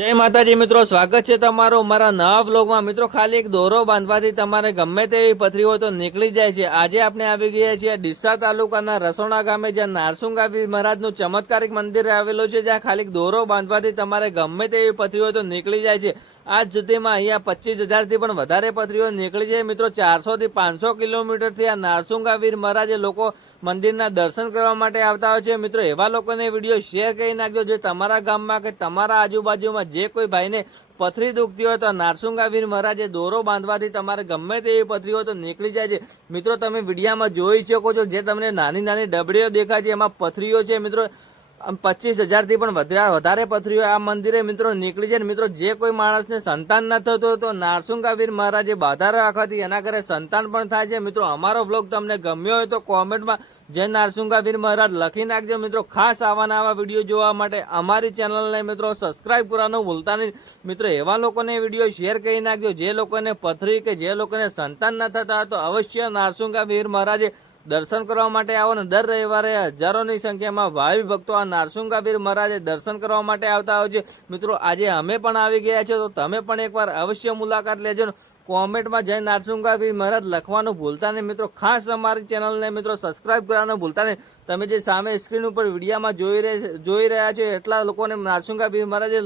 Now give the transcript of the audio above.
જય માતાજી મિત્રો, સ્વાગત છે તમારું મારા નવા વ્લોગમાં। મિત્રો ખાલી એક દોરો બાંધવાથી તમારે ગમે તેવી પથરી હોય તો નીકળી જાય છે। આજે આપણે આવી ગયા છીએ ડીસા તાલુકાના રસોણા ગામે, જ્યાં નારસુંગા વીર મહારાજનું ચમત્કારિક મંદિર આવેલું છે, જ્યાં ખાલી દોરો બાંધવાથી તમારે ગમે તેવી પથરી હોય તો નીકળી જાય છે। આજ સુધીમાં અહીંયા 25,000 થી પણ વધારે પથરીઓ નીકળી જાય। મિત્રો 400 થી 500 કિલોમીટરથી આ નારસુંગા વીર મહારાજે લોકો મંદિરના દર્શન કરવા માટે આવતા હોય છે। મિત્રો એવા લોકોને વિડીયો શેર કરી નાખજો, જે તમારા ગામમાં કે તમારા આજુબાજુમાં જે કોઈ ભાઈને પથરી દુખતી હોય તો નારસુંગા વીર મહારાજે દોરો બાંધવાથી તમારે ગમે તેવી પથરી હોય તો નીકળી જાય છે। મિત્રો તમે વિડીયામાં જોઈ શકો છો, જે તમને નાની નાની ડબડીઓ દેખાય છે એમાં પથરીઓ છે। મિત્રો 25,000 થી પણ વધારે પથરીઓ આ મંદિરે મિત્રો નીકળી છે। મિત્રો જે કોઈ માણસને સંતાન ન થતો તો નારસુંગા વીર મહારાજે બાધા રાખવાથી એના ઘરે સંતાન પણ થાય છે। મિત્રો અમારો વ્લોગ તમને ગમ્યો હોય તો કોમેન્ટમાં જય નારસુંગા વીર મહારાજ લખી નાખજો। મિત્રો ખાસ આવા વિડીયો જોવા માટે અમારી ચેનલને મિત્રો સબસ્ક્રાઇબ કરવાનું ભૂલતા નહીં। મિત્રો એવા લોકોને વિડીયો શેર કરી નાખજો, જે લોકોને પથરી કે જે લોકોને સંતાન ન થતા તો અવશ્ય નારસુંગા વીર મહારાજે દર્શન કરવા માટે આવો ને દર રવિવારે હજારોની સંખ્યામાં ભાવિ ભક્તો આ નારસુંગા વીર મહારાજે દર્શન કરવા માટે આવતા હોય છે। મિત્રો આજે અમે પણ આવી ગયા છે, તો તમે પણ એકવાર અવશ્ય મુલાકાત લેજો। કોમેન્ટમાં જય નારસુંગા વીર મહારાજ લખવાનું ભૂલતા નહીં। મિત્રો ખાસ અમારી ચેનલને મિત્રો સબસ્ક્રાઇબ કરવાનું ભૂલતા નહીં। તમે જે સામે સ્ક્રીન ઉપર વિડીયામાં જોઈ રહ્યા છો એટલા લોકોને નારસુંગા વીર મહારાજે